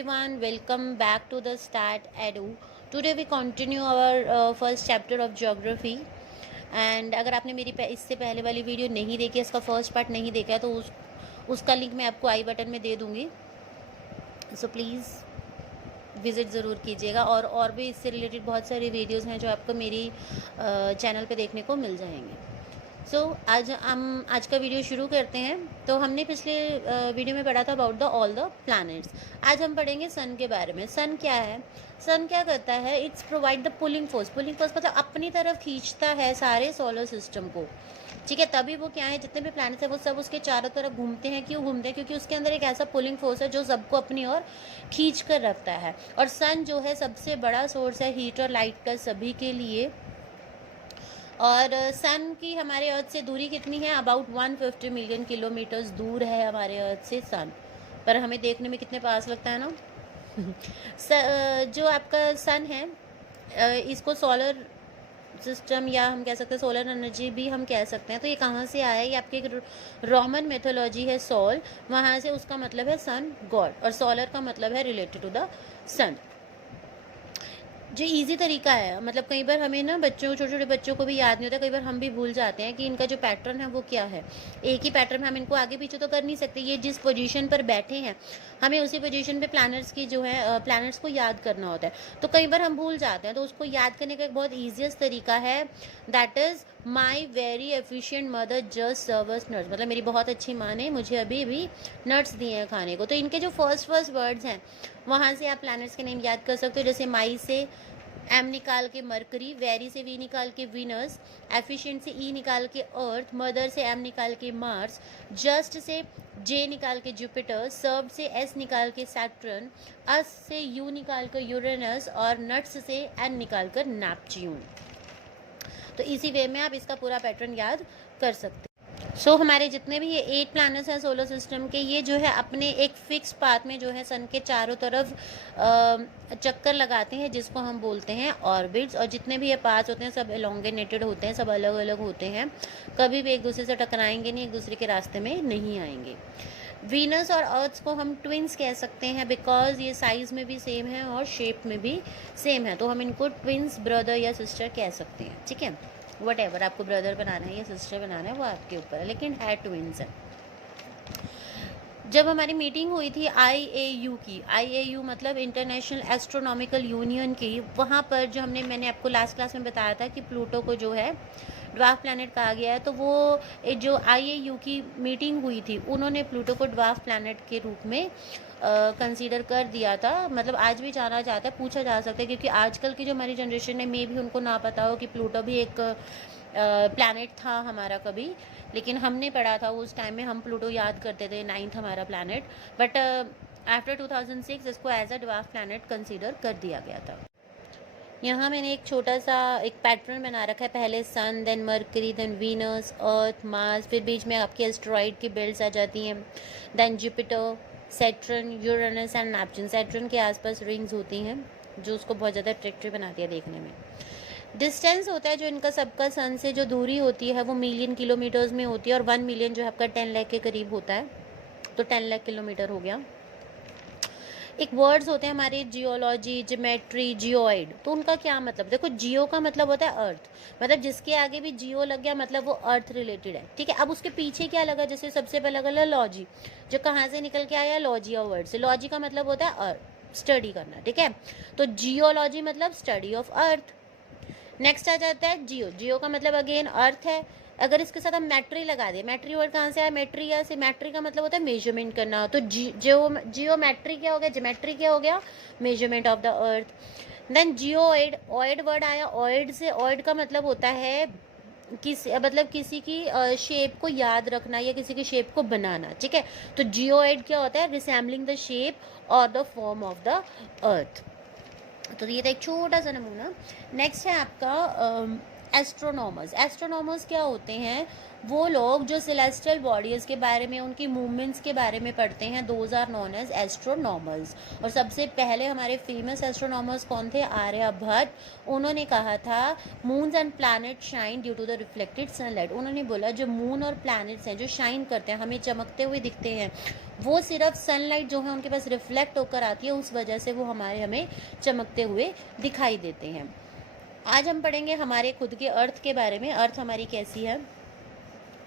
everyone, welcome back to the Start Edu. Today we continue our first chapter of geography. And अगर आपने मेरी इससे पहले वाली वीडियो नहीं देखी है, इसका फर्स्ट पार्ट नहीं देखा है, तो उसका लिंक मैं आपको आई बटन में दे दूँगी. सो प्लीज़ विज़िट ज़रूर कीजिएगा. और भी इससे रिलेटेड बहुत सारी वीडियोज़ हैं जो आपको मेरी चैनल पे देखने को मिल जाएंगे. आज हम आज का वीडियो शुरू करते हैं. तो हमने पिछले वीडियो में पढ़ा था about the all the planets. आज हम पढ़ेंगे सन के बारे में. सन क्या है? सन क्या करता है? It's provide the pulling force मतलब अपनी तरफ खींचता है सारे सोलर सिस्टम को. ठीक है, तभी वो क्या है, जितने भी प्लैनेट्स हैं वो सब उसके चारों तरफ घूमते हैं. क्यों घूमते हैं? क्योंकि उसके अंदर एक ऐसा पुलिंग फोर्स है जो सबको अपनी ओर खींच कर रखता है. और सन जो है सबसे बड़ा सोर्स है हीट और लाइट का सभी के लिए. और सन की हमारे अर्थ से दूरी कितनी है? अबाउट 150 मिलियन किलोमीटर्स दूर है हमारे अर्थ से सन. पर हमें देखने में कितने पास लगता है ना. जो आपका सन है, इसको सोलर सिस्टम या हम कह सकते हैं सोलर एनर्जी भी हम कह सकते हैं. तो ये कहाँ से आया है? ये आपकी एक रोमन मेथोलॉजी है सोल, वहाँ से उसका मतलब है सन गॉड, और सोलर का मतलब है रिलेटेड टू द सन. जो इजी तरीका है, मतलब कई बार हमें ना छोटे छोटे बच्चों को भी याद नहीं होता, कई बार हम भी भूल जाते हैं कि इनका जो पैटर्न है वो क्या है. एक ही पैटर्न में हम इनको आगे पीछे तो कर नहीं सकते. ये जिस पोजीशन पर बैठे हैं हमें उसी पोजीशन पे प्लैनेट्स की जो है प्लैनेट्स को याद करना होता है. तो कई बार हम भूल जाते हैं, तो उसको याद करने का एक बहुत ईजीएस्ट तरीका है, that is my very efficient mother just serves nuts. मतलब मेरी बहुत अच्छी माँ ने मुझे अभी भी नट्स दिए हैं खाने को. तो इनके जो फर्स्ट वर्ड्स हैं वहाँ से आप प्लैनेट्स के नेम याद कर सकते हो. जैसे माई से एम निकाल के मरकरी, वेरी से वी निकाल के वीनस, एफिशिएंट से ई निकाल के अर्थ, मदर से एम निकाल के मार्स, जस्ट से जे निकाल के जुपिटर, सर्व से एस निकाल के सैटर्न, अस से यू निकाल कर यूरेनस, और नट्स से एन निकाल कर नेपच्यून. तो इसी वे में आप इसका पूरा पैटर्न याद कर सकते हैं. हमारे जितने भी ये 8 प्लैनेट्स हैं सोलर सिस्टम के, ये जो है अपने एक फिक्स पाथ में जो है सन के चारों तरफ चक्कर लगाते हैं, जिसको हम बोलते हैं ऑर्बिट्स. और जितने भी ये पाथ होते हैं सब एलोंगेटेड होते हैं, सब अलग अलग होते हैं. कभी भी एक दूसरे से टकराएंगे नहीं, एक दूसरे के रास्ते में नहीं आएंगे. वीनस और अर्थ को हम ट्विंस कह सकते हैं, बिकॉज ये साइज़ में भी सेम है और शेप में भी सेम है. तो हम इनको ट्विंस ब्रदर या सिस्टर कह सकते हैं. ठीक है, वट एवर आपको ब्रदर बनाना है या सिस्टर बनाना है वो आपके ऊपर है, लेकिन है ट्विंस है. जब हमारी मीटिंग हुई थी IAU की, IAU मतलब इंटरनेशनल एस्ट्रोनॉमिकल यूनियन की, वहाँ पर जो मैंने आपको लास्ट क्लास में बताया था कि प्लूटो को जो है ड्वार्फ प्लैनेट कहा गया है. तो वो जो IAU की मीटिंग हुई थी, उन्होंने प्लूटो को ड्वार्फ प्लैनेट के रूप में कंसीडर कर दिया था. मतलब आज भी जाना जाता है, पूछा जा सकता है, क्योंकि आजकल की जो हमारी जनरेशन है मे भी उनको ना पता हो कि प्लूटो भी एक प्लैनेट था हमारा कभी. लेकिन हमने पढ़ा था उस टाइम में, हम प्लूटो याद करते थे 9th हमारा प्लैनेट. बट आफ्टर 2006 इसको as a dwarf planet consider कर दिया गया था. यहाँ मैंने एक छोटा सा एक पैटर्न बना रखा है. पहले सन, देन मरकरी, देन वीनस, अर्थ, मार्स, फिर बीच में आपके एस्ट्रॉइड की बेल्ट्स आ जाती हैं. Then Jupiter, Saturn, Uranus and Neptune. Saturn के आसपास रिंग्स होती हैं जो उसको बहुत ज़्यादा अट्रैक्टिव बनाती है देखने में. डिस्टेंस होता है जो इनका सबका सन से जो दूरी होती है वो मिलियन किलोमीटर्स में होती है, और 1 मिलियन जो है आपका 10 लाख के करीब होता है. तो 10 लाख किलोमीटर हो गया. एक वर्ड्स होते हैं हमारे जियोलॉजी, जियोमेट्री, जियोइड. तो उनका क्या मतलब? देखो, जियो का मतलब होता है अर्थ, मतलब जिसके आगे भी जियो लग गया मतलब वो अर्थ रिलेटेड है. ठीक है, अब उसके पीछे क्या लगा? जैसे सबसे पहले लगा लॉजी, जो कहाँ से निकल के आया? लॉजिया वर्ड से. लॉजी का मतलब होता है अर्थ, स्टडी करना. ठीक है, तो जियोलॉजी मतलब स्टडी ऑफ अर्थ. नेक्स्ट आ जाता है जियो. जियो का मतलब अगेन अर्थ है. अगर इसके साथ हम मैट्री लगा दें, मैट्री वर्ड कहाँ से आया? मेट्री या से. मैट्री का मतलब होता है मेजरमेंट करना. तो जियोमेट्री क्या हो गया? ज्योमेट्री क्या हो गया? Measurement of the earth. Then geoid, oid word आया ऑइड से. ऑइड का मतलब होता है किसी की शेप को याद रखना या किसी की शेप को बनाना. ठीक है, तो जियोइड क्या होता है? रिसेम्बलिंग द शेप और द फॉर्म ऑफ द अर्थ. तो ये था एक छोटा सा नमूना. नेक्स्ट है आपका एस्ट्रोनॉमर्स क्या होते हैं? वो लोग जो सेलेस्टियल बॉडीज़ के बारे में, उनकी मूवमेंट्स के बारे में पढ़ते हैं, those are known as astronomers. और सबसे पहले हमारे फेमस एस्ट्रोनॉमर्स कौन थे? आर्यभट्ट। उन्होंने कहा था moons and planet shine due to the reflected sunlight. उन्होंने बोला जो मून और प्लैनेट्स हैं, जो शाइन करते हैं, हमें चमकते हुए दिखते हैं, वो सिर्फ सनलाइट जो है उनके पास रिफ्लेक्ट होकर आती है, उस वजह से वो हमें चमकते हुए दिखाई देते हैं। आज हम पढ़ेंगे हमारे खुद के अर्थ के बारे में। अर्थ हमारी कैसी है?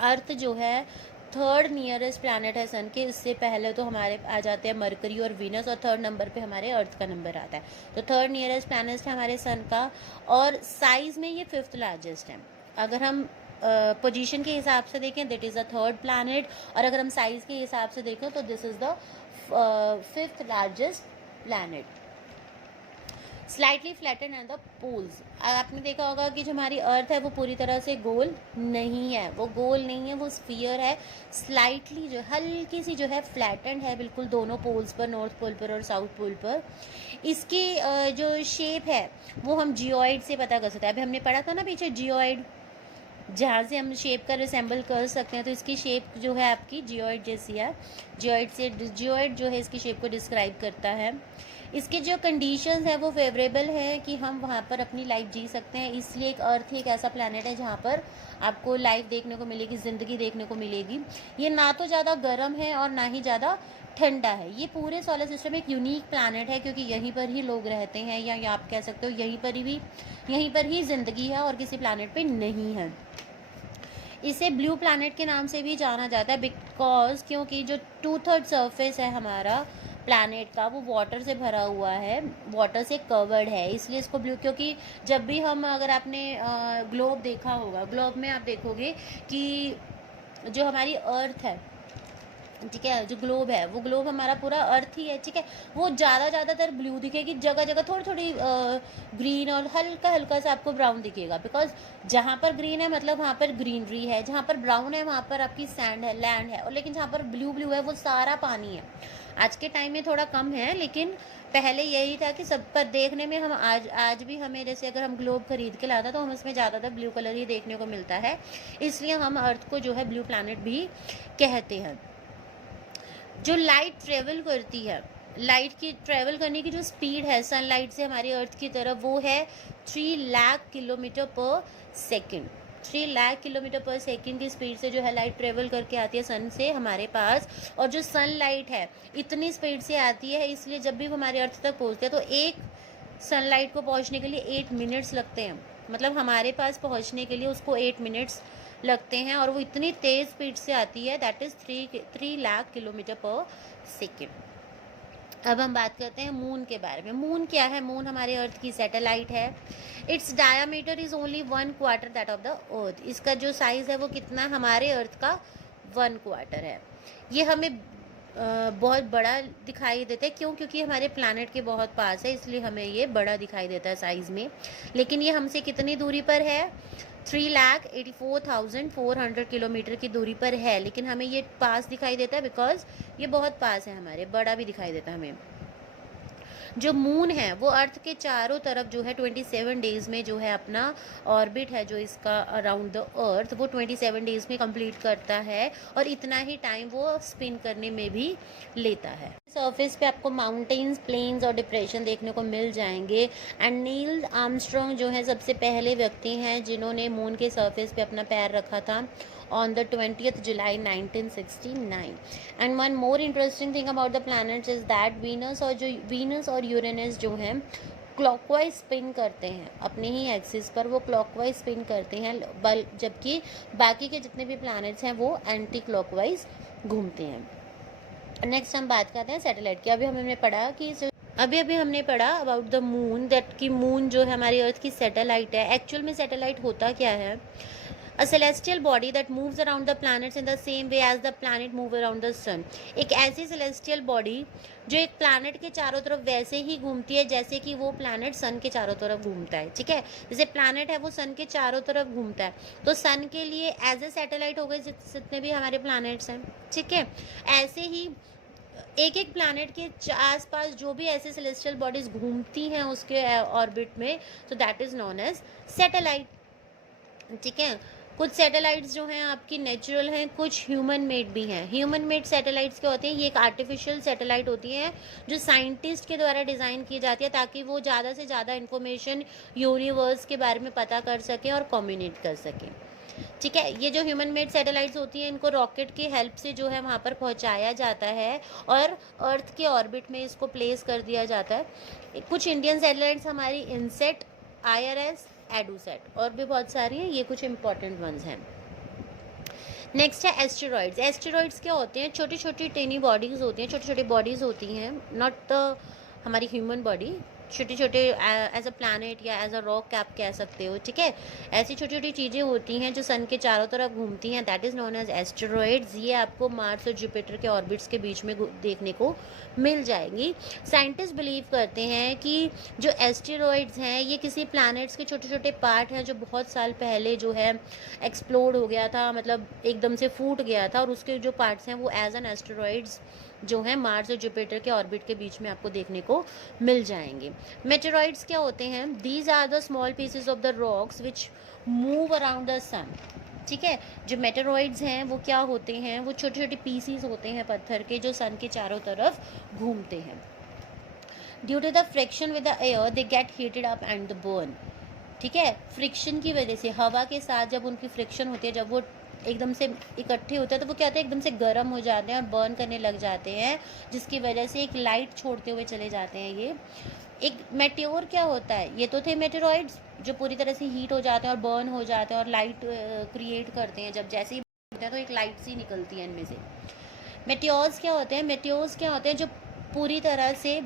अर्थ जो है थर्ड नियरेस्ट प्लैनेट है सन के। इससे पहले तो हमारे आ जाते हैं मरकरी और वीनस, और थर्ड नंबर पे हमारे अर्थ का नंबर आता है। तो थर्ड नियरेस्ट प्लैनेट है हमारे सन का, और साइज में ये फिफ्थ लार्जेस्ट है। अगर हम पोजीशन के हिसाब से देखें that is the third planet, और अगर हम साइज के हिसाब से देखें तो this is the fifth largest planet. Slightly flatten and the poles. आपने देखा होगा कि जो हमारी अर्थ है वो पूरी तरह से गोल नहीं है, वो गोल नहीं है, वो स्फीयर है। स्लाइटली जो हल्की सी जो है फ्लैटेंड है, बिल्कुल दोनों पोल्स पर, नॉर्थ पोल पर और साउथ पोल पर। इसकी जो शेप है वो हम जियोइड से पता कर सकते हैं। अभी हमने पढ़ा था ना पीछे जियोइड, जहाँ से हम शेप का रिसेंबल कर सकते हैं। तो इसकी शेप जो है आपकी जियोइड जैसी है। जियोइड जो है इसकी शेप को डिस्क्राइब करता है। इसके जो कंडीशंस है वो फेवरेबल है कि हम वहाँ पर अपनी लाइफ जी सकते हैं। इसलिए एक अर्थ एक ऐसा प्लैनेट है जहाँ पर आपको लाइफ देखने को मिलेगी, ज़िंदगी देखने को मिलेगी। ये ना तो ज़्यादा गर्म है और ना ही ज़्यादा ठंडा है। ये पूरे सोलर सिस्टम में एक यूनिक प्लैनेट है, क्योंकि यहीं पर ही लोग रहते हैं, या आप कह सकते हो यहीं पर ही ज़िंदगी है और किसी प्लैनेट पे नहीं है। इसे ब्लू प्लैनेट के नाम से भी जाना जाता है बिकॉज क्योंकि जो 2/3 सरफेस है हमारा प्लैनेट का वो वाटर से भरा हुआ है, वाटर से कवर्ड है, इसलिए इसको ब्लू। क्योंकि जब भी हम, अगर आपने ग्लोब देखा होगा, ग्लोब में आप देखोगे कि जो हमारी अर्थ है, ठीक है, जो ग्लोब है वो ग्लोब हमारा पूरा अर्थ ही है, ठीक है, वो ज़्यादातर ब्लू दिखेगी, जगह जगह थोड़ी थोड़ी ग्रीन और हल्का हल्का सा आपको ब्राउन दिखेगा। बिकॉज जहाँ पर ग्रीन है मतलब वहाँ पर ग्रीनरी है, जहाँ पर ब्राउन है वहाँ पर आपकी सैंड है, लैंड है, और लेकिन जहाँ पर ब्लू ब्लू है वो सारा पानी है। आज के टाइम में थोड़ा कम है, लेकिन पहले यही था कि सब पर देखने में हम आज भी हमें, जैसे अगर हम ग्लोब खरीद के लाता तो हम उसमें ज़्यादातर ब्लू कलर ही देखने को मिलता है, इसलिए हम अर्थ को जो है ब्लू प्लैनेट भी कहते हैं। जो लाइट ट्रेवल करती है, लाइट की ट्रेवल करने की जो स्पीड है सनलाइट से हमारी अर्थ की तरफ, वो है 3 लाख किलोमीटर पर सेकेंड। 3 लाख किलोमीटर पर सेकेंड की स्पीड से जो है लाइट ट्रेवल करके आती है सन से हमारे पास। और जो सनलाइट है इतनी स्पीड से आती है, इसलिए जब भी वो हमारे अर्थ तक पहुँचते हैं तो एक सनलाइट को पहुँचने के लिए 8 मिनट्स लगते हैं। मतलब हमारे पास पहुँचने के लिए उसको 8 मिनट्स लगते हैं, और वो इतनी तेज़ स्पीड से आती है, दैट इज़ 3 लाख किलोमीटर पर सेकेंड। अब हम बात करते हैं मून के बारे में। मून क्या है? मून हमारे अर्थ की सैटेलाइट है। It's diameter is only 1/4 that of the अर्थ। इसका जो साइज़ है वो कितना? हमारे अर्थ का 1/4 है। ये हमें बहुत बड़ा दिखाई देता है। क्यों? क्योंकि हमारे प्लैनेट के बहुत पास है, इसलिए हमें ये बड़ा दिखाई देता है साइज़ में। लेकिन ये हमसे कितनी दूरी पर है? 3,84,400 किलोमीटर की दूरी पर है, लेकिन हमें ये पास दिखाई देता है बिकॉज ये बहुत पास है हमारे, बड़ा भी दिखाई देता है हमें। जो मून है वो अर्थ के चारों तरफ जो है 27 डेज़ में जो है अपना ऑर्बिट है जो इसका अराउंड द अर्थ, वो 27 डेज़ में कंप्लीट करता है, और इतना ही टाइम वो स्पिन करने में भी लेता है। सरफेस पे आपको माउंटेन्स, प्लेन्स और डिप्रेशन देखने को मिल जाएंगे। एंड नील आर्मस्ट्रॉन्ग जो है सबसे पहले व्यक्ति हैं जिन्होंने मून के सरफेस पे अपना पैर रखा था on the 20th July 1969. And one more interesting thing about the planets is that Venus और यूरेनस जो हैं क्लॉकवाइज स्पिन करते हैं अपने ही एक्सिस पर, वो क्लॉकवाइज स्पिन करते हैं, जबकि बाकी के जितने भी प्लैनेट्स हैं वो एंटी क्लॉकवाइज घूमते हैं। नेक्स्ट हम बात करते हैं सैटेलाइट की। अभी हमने पढ़ा अबाउट द मून, दैट कि मून जो है हमारी अर्थ की सैटेलाइट है। एक्चुअल में सैटेलाइट होता क्या है? A celestial body that moves around the planets in the same way as the planet move around the sun. एक ऐसी celestial body जो एक planet के चारों तरफ वैसे ही घूमती है जैसे कि वो planet sun के चारों तरफ घूमता है, ठीक है। जैसे planet है वो sun के चारों तरफ घूमता है, तो sun के लिए एज ए सैटेलाइट हो गए जितने भी हमारे planets हैं, ठीक है। ऐसे ही एक एक प्लैनेट के आसपास जो भी ऐसे सेलेस्टियल बॉडीज घूमती हैं उसके ऑर्बिट में, तो that is known as satellite. ठीक है। कुछ सैटेलाइट्स जो हैं आपकी नेचुरल हैं, कुछ ह्यूमन मेड भी हैं। ह्यूमन मेड सैटेलाइट्स क्या होते हैं, ये एक आर्टिफिशियल सैटेलाइट होती है जो साइंटिस्ट के द्वारा डिज़ाइन की जाती है ताकि वो ज़्यादा से ज़्यादा इन्फॉर्मेशन यूनिवर्स के बारे में पता कर सकें और कम्युनिकेट कर सकें। ठीक है, ये जो ह्यूमन मेड सैटेलाइट्स होती हैं इनको रॉकेट की हेल्प से जो है वहाँ पर पहुँचाया जाता है और अर्थ के ऑर्बिट में इसको प्लेस कर दिया जाता है। कुछ इंडियन सैटेलाइट्स हमारी इनसेट, IRS, एडूसेट और भी बहुत सारी हैं, ये कुछ इंपॉर्टेंट वंस हैं। नेक्स्ट है एस्टेरॉइड्स। एस्टेरॉइड्स क्या होते हैं, छोटी छोटी टेनी बॉडीज़ होती हैं, छोटी छोटी बॉडीज़ होती हैं, नॉट हमारी ह्यूमन बॉडी, छोटे छोटे एज अ प्लैनेट या एज अ रॉक आप कह सकते हो। ठीक है, ऐसी छोटी छोटी चीज़ें होती हैं जो सन के चारों तरफ घूमती हैं, that is known as asteroids. ये आपको मार्स और जुपिटर के ऑर्बिट्स के बीच में देखने को मिल जाएंगी। साइंटिस्ट बिलीव करते हैं कि जो एस्टेरॉइड्स हैं ये किसी प्लैनेट्स के छोटे छोटे पार्ट हैं जो बहुत साल पहले जो है एक्सप्लोड हो गया था, मतलब एकदम से फूट गया था, और उसके जो पार्ट्स हैं वो एज एन एस्टेरॉइड्स जो है मार्स और जुपिटर के ऑर्बिट के बीच में आपको देखने को मिल जाएंगे। मेटेरॉइड्स क्या होते हैं, these are the small pieces of the rocks which move around the sun. ठीक है, जो मेटेरॉइड्स हैं वो क्या होते हैं, वो छोटे छोटे पीसीस होते हैं पत्थर के जो सन के चारों तरफ घूमते हैं। Due to the friction with the air they get heated up and the burn. ठीक है, फ्रिक्शन की वजह से, हवा के साथ जब उनकी फ्रिक्शन होती है, जब वो एकदम से इकट्ठे होते हैं तो वो क्या होता है, एकदम से गर्म हो जाते हैं और बर्न करने लग जाते हैं, जिसकी वजह से एक लाइट छोड़ते हुए चले जाते हैं। ये एक मेटेओर क्या होता है, ये तो थे मेटेरॉइड्स जो पूरी तरह से हीट हो जाते हैं और बर्न हो जाते हैं और लाइट क्रिएट करते हैं, जब जैसे ही होते हैं तो एक लाइट सी निकलती है इनमें से। मेटेओर्स क्या होते हैं, मेटेओर्स क्या होते हैं जो पूरी तरह से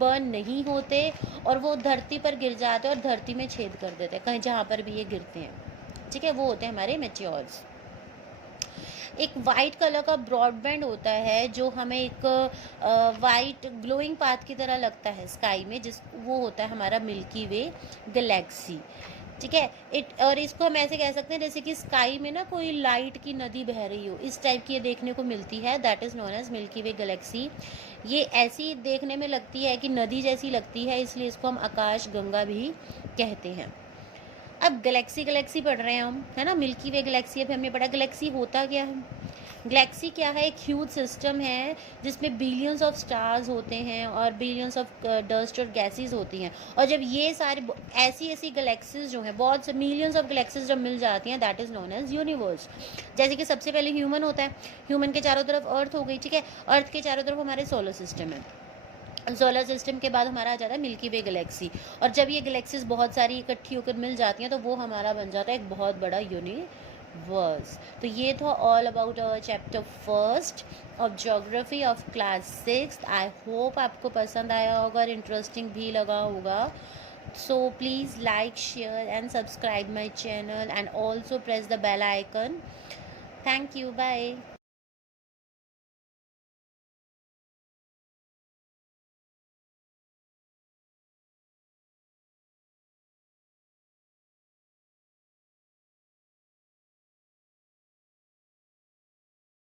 बर्न नहीं होते और वो धरती पर गिर जाते हैं और धरती में छेद कर देते हैं कहीं जहाँ पर भी ये गिरते हैं। ठीक है, वो होते हैं हमारे मेटेओर्स। एक वाइट कलर का ब्रॉडबैंड होता है जो हमें एक वाइट ग्लोइंग पाथ की तरह लगता है स्काई में, जिस वो होता है हमारा मिल्की वे गैलेक्सी। ठीक है, और इसको हम ऐसे कह सकते हैं जैसे कि स्काई में ना कोई लाइट की नदी बह रही हो, इस टाइप की ये देखने को मिलती है, that is known as Milky Way galaxy. ये ऐसी देखने में लगती है कि नदी जैसी लगती है, इसलिए इसको हम आकाश गंगा भी कहते हैं। अब गैलेक्सी गैलेक्सी पढ़ रहे हैं हम, है ना, मिल्की वे गैलेक्सी अभी हमने पढ़ा। गैलेक्सी होता क्या है, गैलेक्सी क्या है, एक ह्यूज सिस्टम है जिसमें बिलियंस ऑफ स्टार्स होते हैं और बिलियंस ऑफ डस्ट और गैसेस होती हैं, और जब ये सारे ऐसी ऐसी गैलेक्सीज जो हैं, बहुत से मिलियंस ऑफ गैलेक्सीज जब मिल जाती हैं, that is known as universe. जैसे कि सबसे पहले ह्यूमन होता है, ह्यूमन के चारों तरफ अर्थ हो गई। ठीक है, अर्थ के चारों तरफ हमारे सोलर सिस्टम है, सोलर सिस्टम के बाद हमारा आ जाता है मिल्की वे गैलेक्सी, और जब ये गैलेक्सीज बहुत सारी इकट्ठी होकर मिल जाती हैं तो वो हमारा बन जाता है एक बहुत बड़ा यूनिवर्स। तो ये था all about our chapter first of geography of class 6। I hope आपको पसंद आया होगा और इंटरेस्टिंग भी लगा होगा। So please like, share and subscribe my channel and also press the bell icon. Thank you, bye.